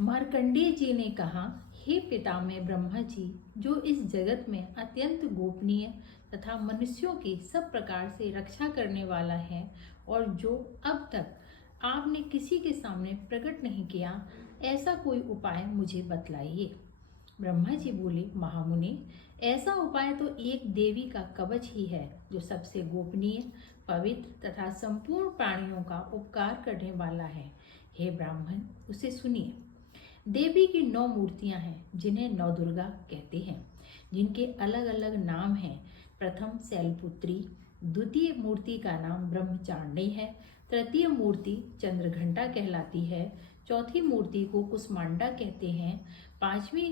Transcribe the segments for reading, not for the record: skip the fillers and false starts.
मार्कंडेय जी ने कहा, हे पितामह ब्रह्मा जी, जो इस जगत में अत्यंत गोपनीय तथा मनुष्यों की सब प्रकार से रक्षा करने वाला है और जो अब तक आपने किसी के सामने प्रकट नहीं किया, ऐसा कोई उपाय मुझे बतलाइए। ब्रह्मा जी बोले, महामुनि, ऐसा उपाय तो एक देवी का कवच ही है जो सबसे गोपनीय, पवित्र तथा संपूर्ण प्राणियों का उपकार करने वाला है। हे ब्राह्मण, उसे सुनिए। देवी की 9 मूर्तियां हैं जिन्हें नवदुर्गा कहते हैं, जिनके अलग अलग नाम हैं। प्रथम शैलपुत्री, द्वितीय मूर्ति का नाम ब्रह्मचारिणी है, तृतीय मूर्ति चंद्रघंटा कहलाती है, चौथी मूर्ति को कुसमांडा कहते हैं, पांचवी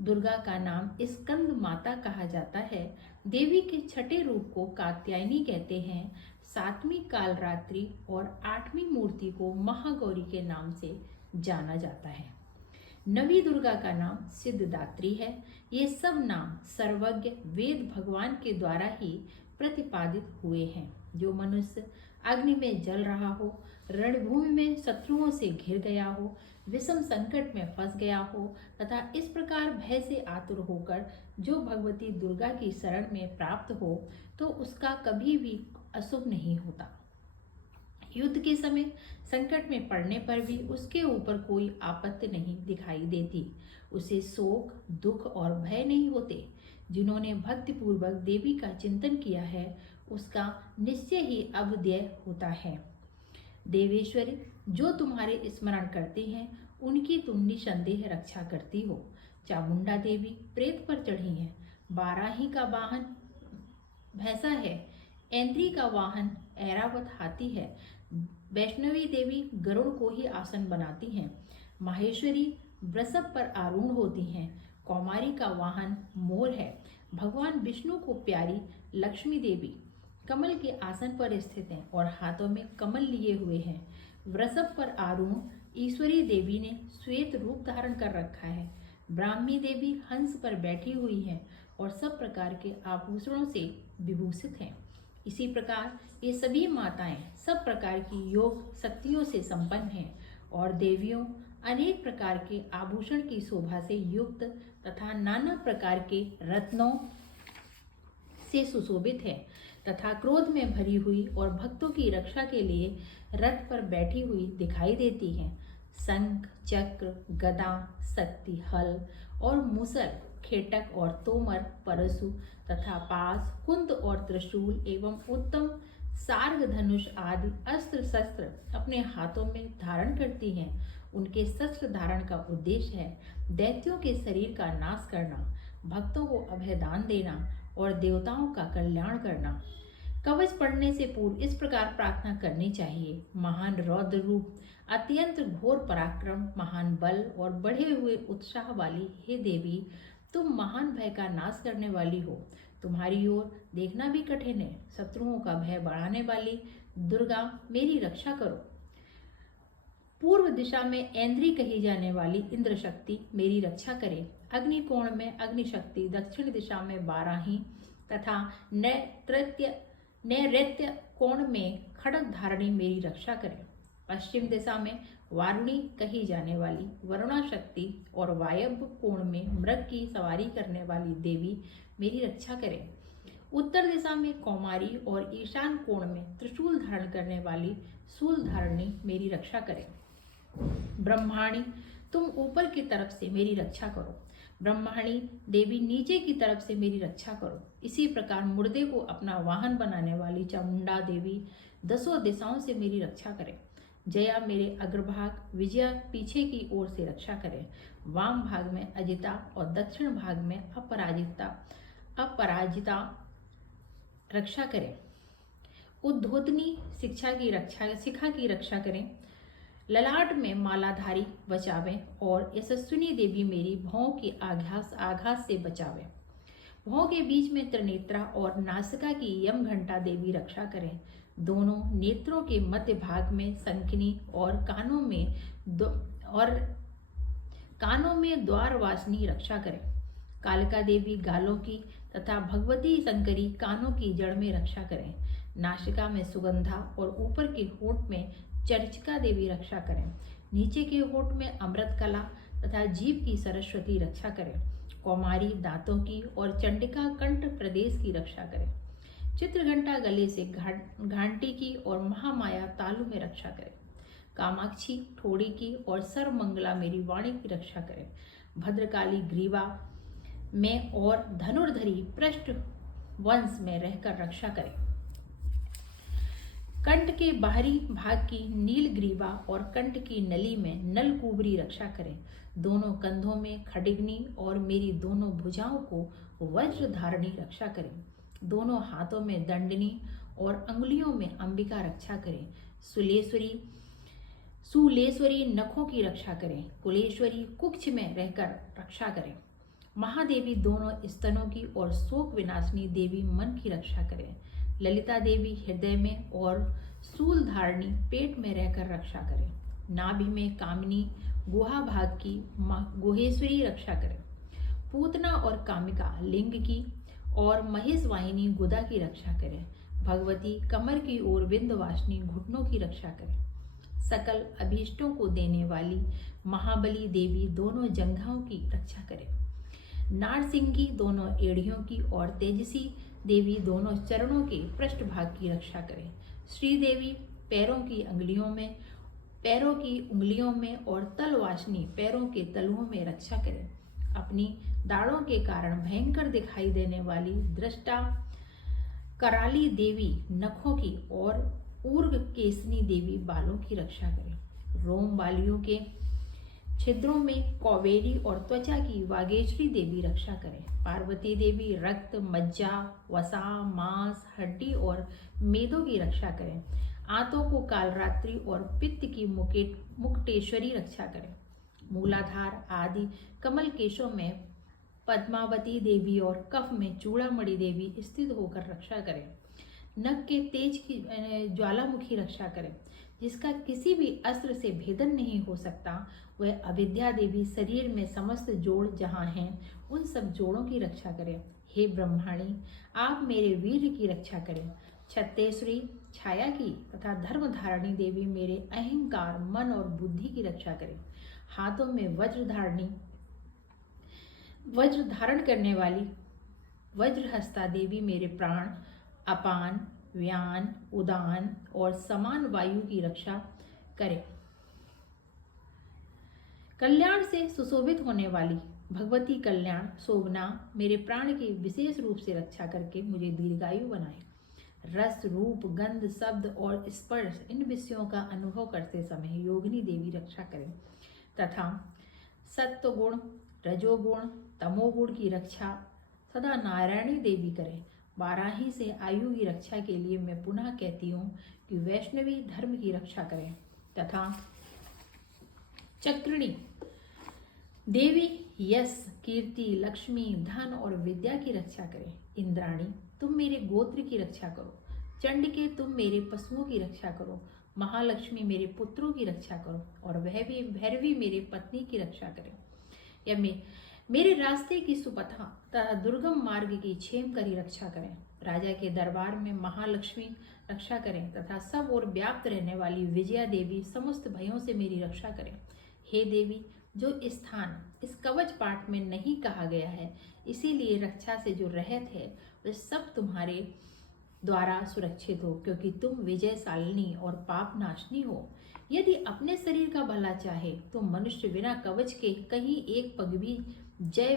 दुर्गा का नाम स्कंद माता कहा जाता है, देवी के छठे रूप को कात्यायनी कहते हैं, सातवीं कालरात्रि और आठवीं मूर्ति को महागौरी के नाम से जाना जाता है। नवी दुर्गा का नाम सिद्धदात्री है। ये सब नाम सर्वज्ञ वेद भगवान के द्वारा ही प्रतिपादित हुए हैं। जो मनुष्य अग्नि में जल रहा हो, रणभूमि में शत्रुओं से घिर गया हो, विषम संकट में फंस गया हो तथा इस प्रकार भय से आतुर होकर जो भगवती दुर्गा की शरण में प्राप्त हो, तो उसका कभी भी अशुभ नहीं होता। युद्ध के समय संकट में पड़ने पर भी उसके ऊपर कोई आपत्ति नहीं दिखाई देती। उसे शोक, दुख और भय नहीं होते। जिन्होंने भक्तिपूर्वक देवी का चिंतन किया है, उसका निश्चय ही अभ्युदय होता है। देवेश्वरी, जो तुम्हारे स्मरण करते हैं, उनकी तुम निसंदेह रक्षा करती हो। चामुंडा देवी प्रेत पर चढ़ी हैं। बाराही का वाहन भैंसा है, ऐन्द्री का वाहन ऐरावत हाथी है, वैष्णवी देवी गरुड़ को ही आसन बनाती हैं, माहेश्वरी वृषभ पर आरूढ़ होती हैं, कौमारी का वाहन मोर है, भगवान विष्णु को प्यारी लक्ष्मी देवी कमल के आसन पर स्थित हैं और हाथों में कमल लिए हुए हैं। वृषभ पर आरूढ़ ईश्वरी देवी ने श्वेत रूप धारण कर रखा है। ब्राह्मी देवी हंस पर बैठी हुई हैं और सब प्रकार के आभूषणों से विभूषित हैं। इसी प्रकार ये सभी माताएं सब प्रकार की योग शक्तियों से संपन्न हैं और देवियों अनेक प्रकार के आभूषण की शोभा से युक्त तथा नाना प्रकार के रत्नों से सुशोभित है तथा क्रोध में भरी हुई और भक्तों की रक्षा के लिए रथ पर बैठी हुई दिखाई देती हैं। शंख, चक्र, गदा, शक्ति, हल और मुसल, खेटक और तोमर, परशु तथा पास, कुंद और त्रिशूल एवं उत्तम सार्ग धनुष आदि अस्त्र शस्त्र अपने हाथों में धारण करती हैं। उनके शस्त्र धारण का उद्देश्य है दैत्यों के शरीर का नाश करना, भक्तों को अभयदान देना और देवताओं का कल्याण करना। कवच पढ़ने से पूर्व इस प्रकार प्रार्थना करनी चाहिए। महान रौद्र रूप, अत्यंत घोर पराक्रम, महान बल और बढ़े हुए उत्साह वाली हे देवी, तुम महान भय का नाश करने वाली हो। तुम्हारी ओर देखना भी कठिन है। शत्रुओं का भय बढ़ाने वाली दुर्गा, मेरी रक्षा करो। पूर्व दिशा में ऐन्द्री कही जाने वाली इंद्र शक्ति मेरी रक्षा करे। अग्निकोण में अग्नि शक्ति, दक्षिण दिशा में बाराही तथा नैऋत्य कोण में खड़ग धारणी मेरी रक्षा करें। पश्चिम दिशा में वारुणी कही जाने वाली वरुणा शक्ति और वायव्य कोण में मृग की सवारी करने वाली देवी मेरी रक्षा करें। उत्तर दिशा में कौमारी और ईशान कोण में त्रिशूल धारण करने वाली शूल धारणी मेरी रक्षा करें। ब्रह्माणी, तुम ऊपर की तरफ से मेरी रक्षा करो। ब्रह्माणी देवी, नीचे की तरफ से मेरी रक्षा करो। इसी प्रकार मुर्दे को अपना वाहन बनाने वाली चामुंडा देवी 10 दिशाओं से मेरी रक्षा करें। जया मेरे अग्रभाग, विजया पीछे की ओर से रक्षा करें। वाम भाग में अजिता और दक्षिण भाग में अपराजिता रक्षा करें। उद्धोतनी शिखा की रक्षा करें। ललाट में मालाधारी बचावें और यशस्विनी देवी मेरी भौं की आघात से बचावें। भौं के बीच में त्रिनेत्रा और नासिका की यम घंटा देवी रक्षा करें। दोनों नेत्रों के मध्य भाग में शंखिनी और कानों में द्वारवासिनी रक्षा करें। कालिका देवी गालों की तथा भगवती शंकरी कानों की जड़ में रक्षा करें। नासिका में सुगंधा और ऊपर के होंठ में चर्चिका देवी रक्षा करें। नीचे के होंठ में अमृत कला तथा जीव की सरस्वती रक्षा करें। कौमारी दांतों की और चंडिका कंठ प्रदेश की रक्षा करें। चित्रघंटा गले से घंटी की और महामाया तालु में रक्षा करें। कामाक्षी ठोड़ी की और सर्वमंगला मेरी वाणी की रक्षा करें। भद्रकाली ग्रीवा में और धनुर्धरी पृष्ठ वंश में रहकर रक्षा करें। कंठ के बाहरी भाग की नील ग्रीवा और कंठ की नली में नलकुबरी रक्षा करें। दोनों कंधों में खडिगनी और मेरी दोनों भुजाओं को वज्र धारणी रक्षा करें। दोनों हाथों में दंडनी और अंगुलियों में अंबिका रक्षा करें। सुलेश्वरी नखों की रक्षा करें। कुलेश्वरी कुक्ष में रहकर रक्षा करें। महादेवी दोनों स्तनों की और शोक विनाशिनी देवी मन की रक्षा करें। ललिता देवी हृदय में और सूल धारणी पेट में रहकर रक्षा करें। नाभि में कामिनी गुहा भाग की गुहेश्वरी रक्षा करें। पूतना और कामिका लिंग की और महेश वाहिनी गुदा की रक्षा करें। भगवती कमर की ओर विंध्यवासिनी घुटनों की रक्षा करें। सकल अभीष्टों को देने वाली महाबली देवी दोनों जंघाओं की रक्षा करें। नारसिंगी दोनों एड़ियों की और तेजसी देवी दोनों चरणों के पृष्ठभाग की रक्षा करें। श्रीदेवी पैरों की उंगलियों में और तलवासिनी पैरों के तलुओं में रक्षा करें। अपनी दाढ़ों के कारण भयंकर दिखाई देने वाली दृष्टा कराली देवी नखों की और ऊर्ग केसनी देवी बालों की रक्षा करें। रोम वालियों के छिद्रों में कौवेरी और त्वचा की वागेश्वरी देवी रक्षा करें। पार्वती देवी रक्त मज्जा वसा मांस हड्डी और मेदों की रक्षा करें। आंतों को कालरात्रि और पित्त की मुकुटेश्वरी रक्षा करें। मूलाधार आदि कमल केशों में पद्मावती देवी और कफ में चूड़ामणि देवी स्थित होकर रक्षा करें। नख के तेज की ज्वालामुखी रक्षा करें। जिसका किसी भी अस्त्र से भेदन नहीं हो सकता, वह अविद्या देवी शरीर में समस्त जोड़ जहाँ हैं उन सब जोड़ों की रक्षा करें। हे ब्रह्माणी, आप मेरे वीर की रक्षा करें। छत्तेश्वरी छाया की तथा धर्म धारणी देवी मेरे अहंकार मन और बुद्धि की रक्षा करें। हाथों में वज्र धारण करने वाली वज्रहस्ता देवी मेरे प्राण अपान व्यान उदान और समान वायु की रक्षा करें। कल्याण से सुशोभित होने वाली भगवती कल्याण शोभना मेरे प्राण की विशेष रूप से रक्षा करके मुझे दीर्घायु बनाए। रस रूप गंध शब्द और स्पर्श इन विषयों का अनुभव करते समय योगिनी देवी रक्षा करें तथा सत्वगुण रजोगुण तमोगुण की रक्षा सदा नारायणी देवी करें। वाराही से आयु की रक्षा के लिए मैं पुनः कहती हूँ कि वैष्णवी धर्म की रक्षा करें तथा चक्रिणी देवी यश कीर्ति लक्ष्मी धन और विद्या की रक्षा करें। इंद्राणी तुम मेरे गोत्र की रक्षा करो। चंडिके तुम मेरे पशुओं की रक्षा करो। महालक्ष्मी मेरे पुत्रों की रक्षा करो और वह भी भैरवी मेरे पत्नी की रक्षा करें। या मेरे रास्ते की सुपथा तथा दुर्गम मार्ग की छेम करी रक्षा करें। राजा के दरबार में महालक्ष्मी रक्षा करें तथा सब ओर व्याप्त रहने वाली विजया देवी समस्त भयों से मेरी रक्षा करें। हे देवी, जो स्थान इस कवच पाठ में नहीं कहा गया है, इसीलिए रक्षा से जो रहत है वह सब तुम्हारे द्वारा सुरक्षित हो, क्योंकि तुम विजयशालिनी और पाप नाशनी हो। यदि अपने शरीर का भला चाहे तो मनुष्य बिना कवच के कहीं एक पग भी जय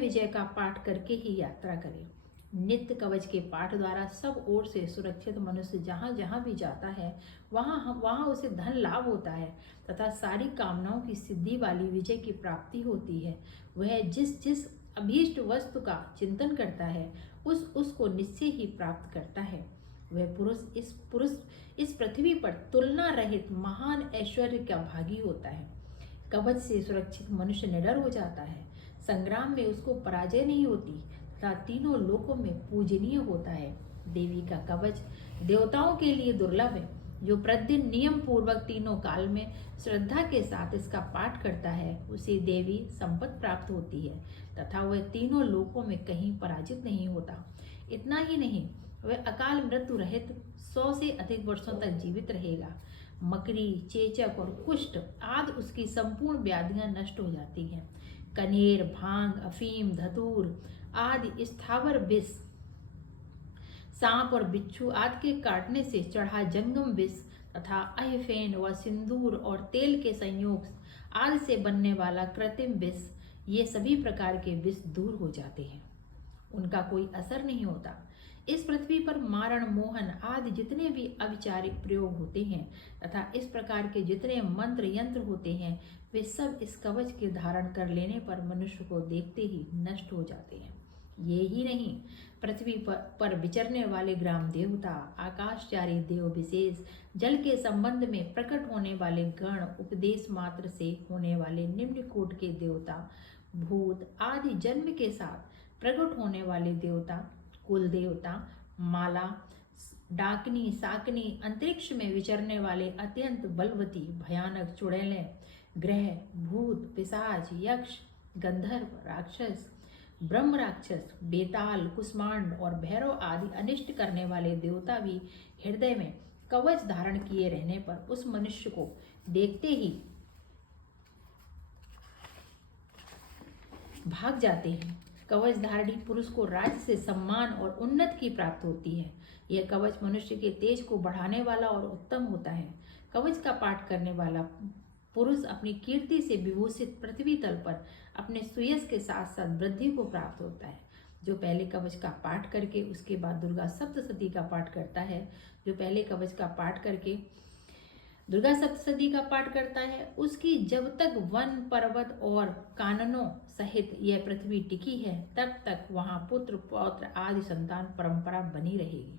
विजय का पाठ करके ही यात्रा करे। नित्य कवच के पाठ द्वारा सब ओर से सुरक्षित मनुष्य जहाँ जहाँ भी जाता है वहाँ उसे धन लाभ होता है तथा सारी कामनाओं की सिद्धि वाली विजय की प्राप्ति होती है। वह जिस अभीष्ट वस्तु का चिंतन करता है उसको निश्चय ही प्राप्त करता है। वह पुरुष इस पृथ्वी पर तुलना रहित महान ऐश्वर्य का भागी होता है। कवच से सुरक्षित मनुष्य निडर हो जाता है। संग्राम में उसको पराजय नहीं होती तथा तीनों लोकों में पूजनीय होता है। देवी का कवच देवताओं के लिए दुर्लभ है। जो प्रतिदिन नियम पूर्वक तीनों काल में श्रद्धा के साथ इसका पाठ करता है उसे देवी संपत्ति प्राप्त होती है तथा वह तीनों लोकों में कहीं पराजित नहीं होता। इतना ही नहीं, वह अकाल मृत्यु रहित 100 से अधिक वर्षों तक जीवित रहेगा। मकरी, चेचक और कुष्ठ आदि उसकी संपूर्ण व्याधियां नष्ट हो जाती हैं। कनेर, भांग, अफीम, धतूर आदि स्थावर विष, सांप और बिच्छू आदि के काटने से चढ़ा जंगम विष तथा अहफेन व सिंदूर और तेल के संयोग आदि से बनने वाला कृत्रिम विष, ये सभी प्रकार के विष दूर हो जाते हैं, उनका कोई असर नहीं होता। इस पृथ्वी पर मारण, मोहन आदि जितने भी अविचारिक प्रयोग होते हैं तथा इस प्रकार के जितने मंत्र यंत्र होते हैं, वे सब इस कवच के धारण कर लेने पर मनुष्य को देखते ही नष्ट हो जाते हैं। ये ही नहीं, पृथ्वी पर विचरने वाले ग्राम देवता, आकाशचारी देव विशेष, जल के संबंध में प्रकट होने वाले गण, उपदेश मात्र से होने वाले निम्न कोट के देवता, भूत आदि जन्म के साथ प्रकट होने वाले देवता, कुल देवता, माला, डाकनी, साकनी, अंतरिक्ष में विचरने वाले अत्यंत बलवती भयानक चुड़ैलें, ग्रह, भूत, पिशाच, यक्ष, गंधर्व, राक्षस, ब्रह्म राक्षस, बेताल, कुष्मांड और भैरव आदि अनिष्ट करने वाले देवता भी हृदय में कवच धारण किए रहने पर उस मनुष्य को देखते ही भाग जाते हैं। कवच धारणी पुरुष को राज्य से सम्मान और उन्नति की प्राप्त होती है। यह कवच मनुष्य के तेज को बढ़ाने वाला और उत्तम होता है। कवच का पाठ करने वाला पुरुष अपनी कीर्ति से विभूषित पृथ्वी तल पर अपने सुयश के साथ साथ वृद्धि को प्राप्त होता है। जो पहले कवच का पाठ करके उसके बाद दुर्गा सप्तशती का पाठ करता है, जो पहले कवच का पाठ करके दुर्गा सप्तशती का पाठ करता है, उसकी जब तक वन, पर्वत और काननों सहित यह पृथ्वी टिकी है, तब तक वहाँ पुत्र, पौत्र आदि संतान परंपरा बनी रहेगी।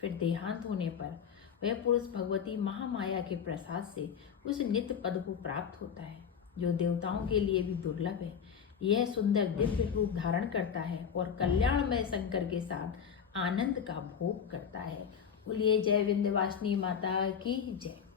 फिर देहांत होने पर वह पुरुष भगवती महामाया के प्रसाद से उस नित्य पद को प्राप्त होता है, जो देवताओं के लिए भी दुर्लभ है। यह सुंदर दिव्य रूप धारण करता है और कल्याणमय शंकर के साथ आनंद का भोग करता है। बोलिए जय विंध्यवासिनी माता की जय।